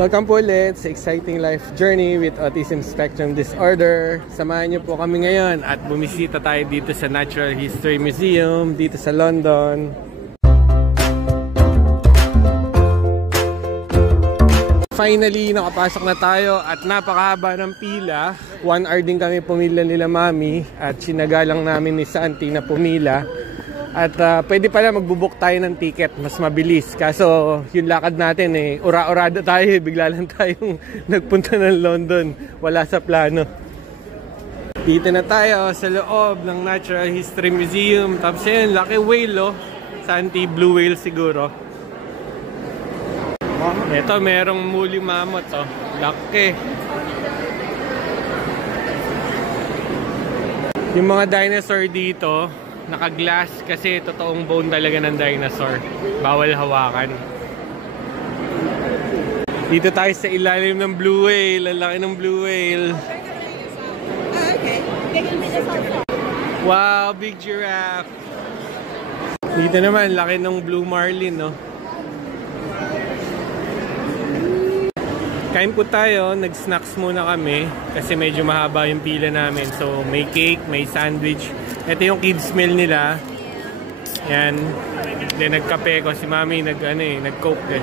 Welcome po ulit sa Exciting Life Journey with Autism Spectrum Disorder. Samahan niyo po kami ngayon at bumisita tayo dito sa Natural History Museum dito sa London. Finally, nakapasok na tayo at napakahaba ng pila. 1 hour din kami pumila nila Mami at sinagalang namin ni Santi na pumila. At pwede pala magbubuk tayo ng ticket, mas mabilis. Kaso yung lakad natin ura-urada tayo, bigla lang tayong nagpunta ng London. Wala sa plano. Dito na tayo sa loob ng Natural History Museum. Tapos yun, laki whale Santi, blue whale siguro. Ito, merong woolly mammoth laki. Yung mga dinosaur dito naka-glass kasi totoong bone talaga ng dinosaur. Bawal hawakan. Dito tayo sa ilalim ng blue whale. Ang laki ng blue whale. Okay. Wow, big giraffe. Dito naman, laki ng blue marlin, no? Kain po tayo. Nag-snacks muna kami kasi medyo mahaba yung pila namin. So, may cake, may sandwich. Ito yung kids meal nila. Yan. Then nagkape ko. Si Mami nag-coke din.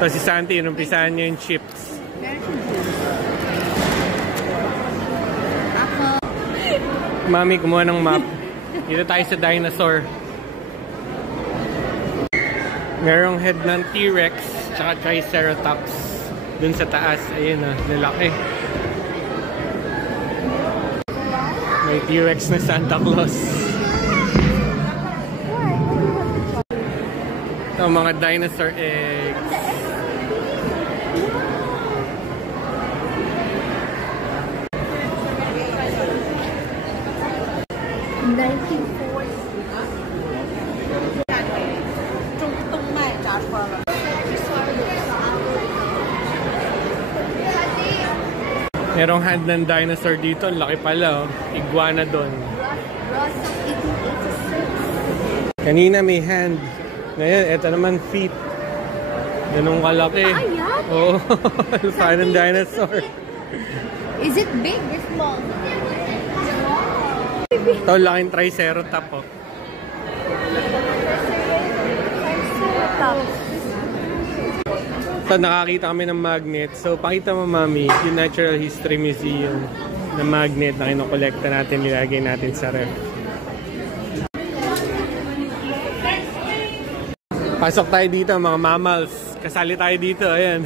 Tapos si Santi, inumpisahan niya yung chips. Mami, kumuha ng map. Dito tayo sa dinosaur. Merong head ng T-Rex tsaka Triceratops. Dun sa taas. Ayun lalaki. May T-Rex na Santa Claus. Ito, mga dinosaur eggs. Merong hand ng dinosaur dito. Laki pala. Iguanodon. Kanina may hand. Ngayon, eto naman feet. Ganun kalaki. Oo. Lupa ng dinosaur. Is it big or small? Ito, laking Triceratops. Triceratops. So, nakakita kami ng magnet. So, pakita mo, Mami, yung Natural History Museum na magnet na kinokolekta natin, nilagay natin sa ref. Pasok tayo dito, mga mammals. Kasali tayo dito, ayan.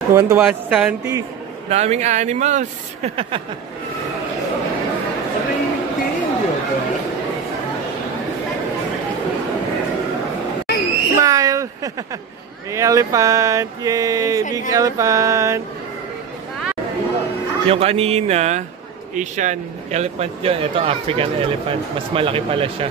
Tuwan-tuwa si Santi. Daming animals. Smile! May elephant! Yay! Big elephant! Yung kanina, Asian elephant yun. Ito, African elephant. Mas malaki pala siya.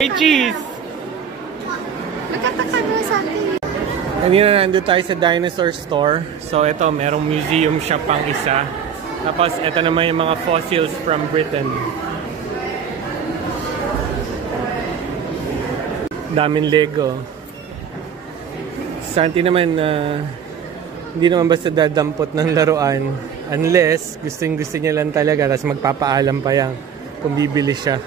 Hey, cheese! Nagkataka na sa atin. Kanina nandun tayo sa dinosaur store. So, ito, merong museum shop pang isa. Tapos, ito naman yung mga fossils from Britain. Daming Lego. Santi naman hindi naman basta dadampot ng laruan unless gusto niya lang talaga tapos magpapaalam pa yan kung bibili siya.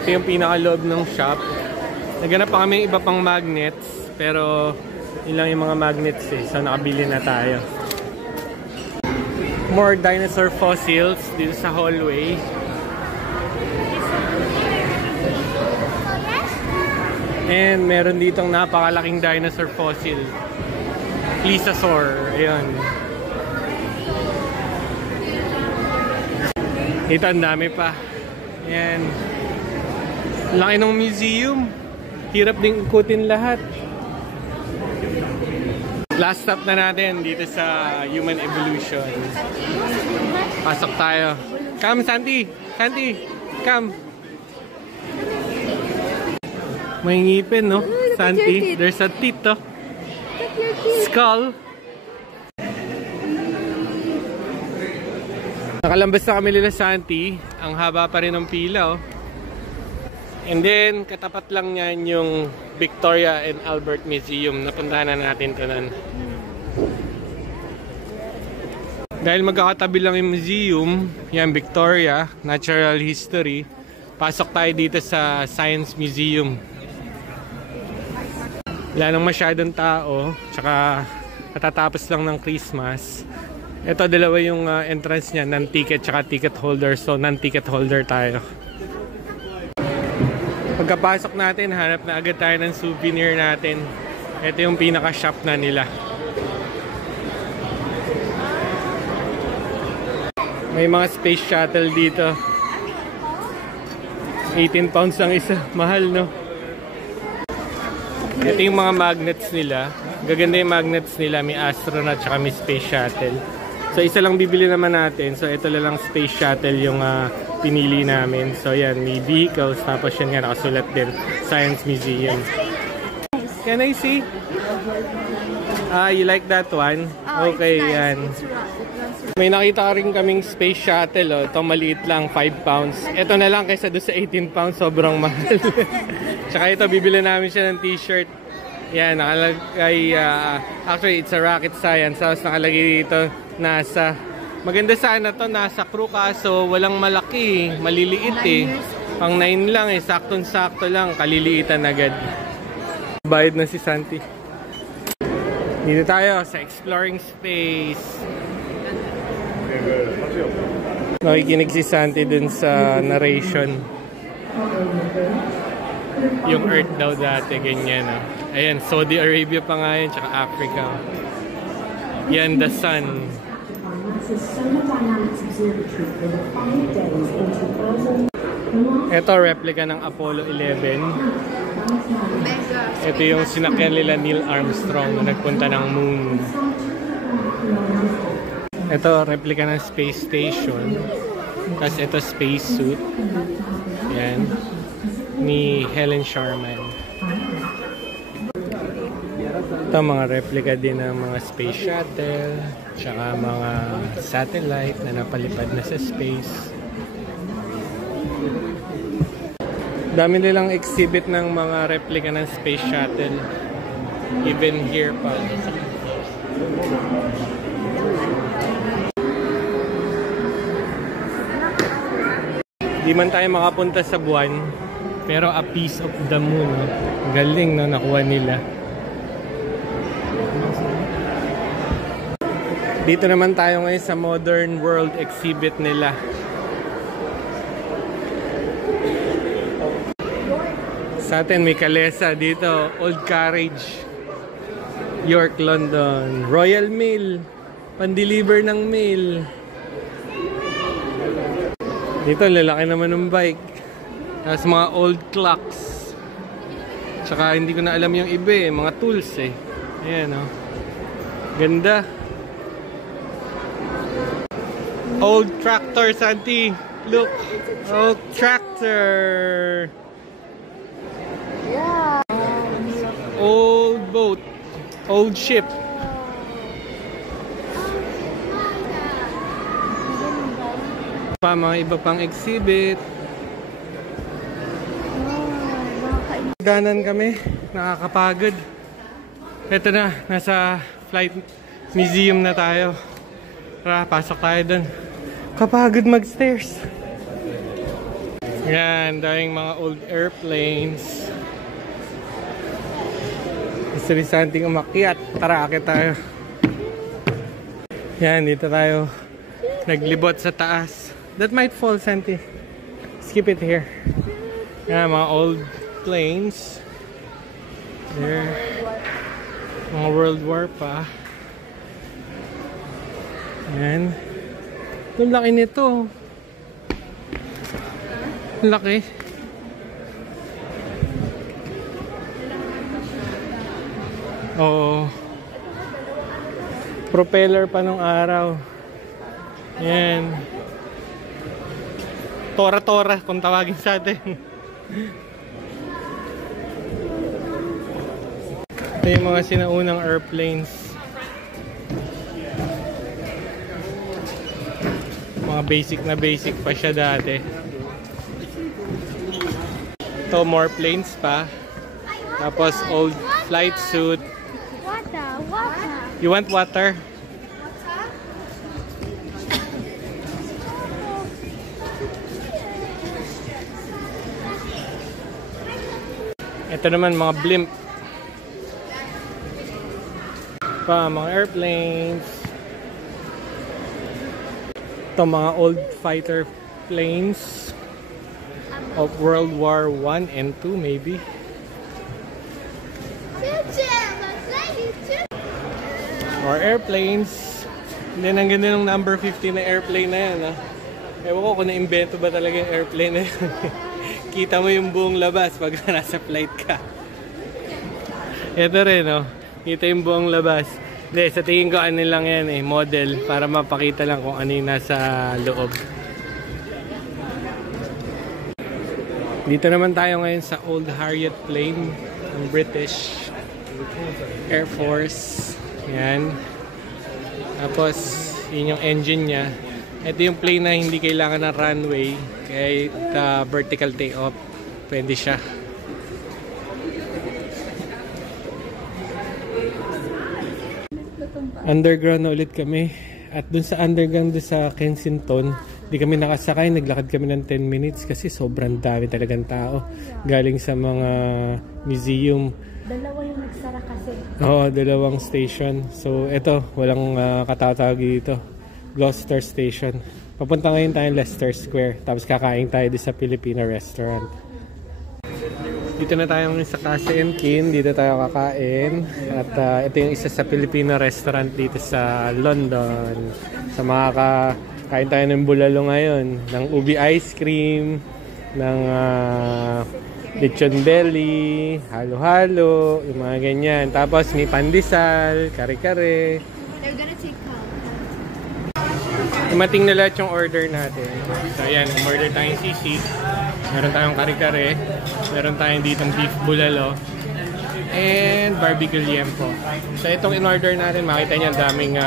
Ito yung pinakaloob ng shop. Naganap pa kami iba pang magnets pero yun lang yung mga magnets so nakabili na tayo. More dinosaur fossils dito sa hallway. And meron ditong napakalaking dinosaur fossil. Plesiosaur. Ayan. Ito, ang dami pa. Ayan. Laki ng museum. Hirap ding ikutin lahat. Last stop na natin dito sa Human Evolution. Pasok tayo. Come, Santi! Santi! Come! May ngipin, no? Santi. There's a teeth, oh. Skull. Nakalambas na kami nila Santi. Ang haba pa rin ng pila, oh. And then, katapat lang niyan yung Victoria and Albert Museum. Napuntahan na natin ito nun. Dahil magkakatabi lang yung museum, yan Victoria, Natural History, pasok tayo dito sa Science Museum. Wala nang masyadong tao, tsaka katatapos lang ng Christmas. Ito, dalawa yung entrance niya, non-ticket tsaka ticket holder. So, non-ticket holder tayo. Pagkapasok natin, hanap na agad tayo ng souvenir natin. Ito yung pinaka-shop na nila. May mga space shuttle dito. 18 pounds ang isa. Mahal, no? Ito yung mga magnets nila. Gaganda yung magnets nila. May astronaut tsaka may space shuttle. So, isa lang bibili naman natin. So, ito lang space shuttle yung pinili namin. So, yan. May vehicles. Tapos yan nga nakasulat din. Science Museum. Can I see? You like that one? Oh, okay, nice. yan. May nakita ka rin kaming space shuttle. Oh. Ito maliit lang, 5 pounds. Ito na lang kaysa doon sa 18 pounds. Sobrang mahal. Tsaka ito, bibili namin siya ng t-shirt. Yan, nakalagay. Actually, it's a rocket science. Tapos nakalagay dito, NASA. Maganda sana to, NASA crew. Kaso walang malaki. Maliliit eh. Pang 9 lang eh. Saktong-sakto lang. Kaliliitan agad. Bayad na si Santi. Dito tayo sa exploring space. Nakikinig si Santi dun sa narration. Yung Earth daw dati, ganyan. Ayan, Saudi Arabia pa nga yun, tsaka Africa. Yan, the sun. Ito, replica ng Apollo 11. Ito yung sinakyan nila Neil Armstrong na nagpunta ng moon. Ito, replica ng space station. Tapos ito, space suit. Yan. Ni Helen Sharman. Ito, mga replica din ng mga space shuttle. Tsaka mga satellite na napalipad na sa space. Dami nilang exhibit ng mga replica ng space shuttle. Even here pa. Di man tayo makapunta sa buwan, pero a piece of the moon. Galing, no? Nakuha nila. Dito naman tayo ngayon sa Modern World exhibit nila. Sa atin may kalesa dito, Old Carriage, York, London, Royal Mail, pan-deliver ng mail. Dito lalaki naman ng bike. Tapos mga old clocks. Tsaka hindi ko na alam yung iba eh, mga tools eh. Ayan oh. Ganda. Old tractor, Santi. Look. Old tractor. Yeah. Old boat. Old ship. Pa mga iba pang exhibit. Ganan kami. Nakakapagod. Ito na. Nasa flight museum na tayo. Tara, pasok tayo dun. Kapagod mag-stairs. Yan. Daming mga old airplanes. Gusto rin Santing umakyat. Tara, akit tayo. Yan, dito tayo naglibot sa taas. That might fall, Santi. Skip it here. Yan, mga old planes. There. Mga World War pa. Yan. Ang laki nito. Ang laki. Oo. Propeller pa nung araw. Yan. Tora-tora kung tawagin sa atin. Ito yung mga sinaunang airplanes. Mga Mga basic pa siya dati. Ito, more planes pa. Tapos old flight suit. Water. You want water? Ito naman mga blimp. Mga airplanes. Ito mga old fighter planes of World War I and II maybe. More airplanes. Then ang ganda ng number 50 na airplane na yan. Ewan ko kung na-invento ba talaga yung airplane na yan. Kita mo yung buong labas pag nasa flight ka. Ito rin, no? Kita yung buong labas. Hindi, sa tingin ko ano lang yan model para mapakita lang kung ano yung nasa loob. Dito naman tayo ngayon sa Old Harriet plane ng British Air Force. Yan. Tapos, yun yung engine niya. Ito yung plane na hindi kailangan ng runway. Kaya vertical takeoff. Pwede siya. Underground na ulit kami. At dun sa underground dun sa Kensington, di kami nakasakay. Naglakad kami ng 10 minutes kasi sobrang dami talagang tao. Galing sa mga museum. Dalawa yung nagsara kasi. Oo, dalawang station. So, eto, walang katatawag dito. Gloucester Station. Papunta ngayon tayo Leicester Square. Tapos kakain tayo dito sa Filipino restaurant. Dito na tayo ngayon sa Casa and Kin. Dito tayo kakain. At ito yung isa sa Filipino restaurant dito sa London. Sa mga kain tayo ng bulalo ngayon. Ng ubi ice cream. Ng lechon belly. Halo-halo. Yung mga ganyan. Tapos may pandesal. Kare-kare. They're gonna take Dumating na lahat yung order natin. So ayan, umorder tayong sisig. Meron tayong kare-kare. Meron tayong ditong beef bulalo. And barbecue liempo. So itong in-order natin, makita niyo daming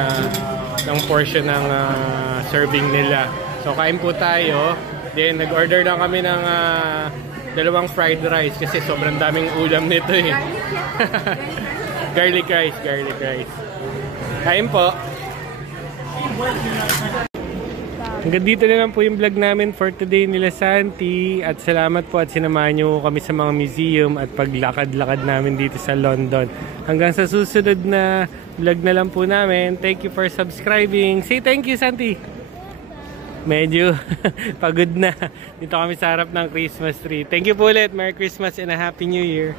ng portion ng serving nila. So kain po tayo. Then nag-order lang kami ng dalawang fried rice kasi sobrang daming ulam nito eh. Garlic rice. Kain po. Hanggang dito na lang po yung vlog namin for today nila Santi. At salamat po at sinamahan nyo kami sa mga museum at paglakad-lakad namin dito sa London. Hanggang sa susunod na vlog na lang po namin. Thank you for subscribing. Say thank you, Santi. Medyo pagod na. Dito kami sa harap ng Christmas tree. Thank you po ulit. Merry Christmas and a Happy New Year.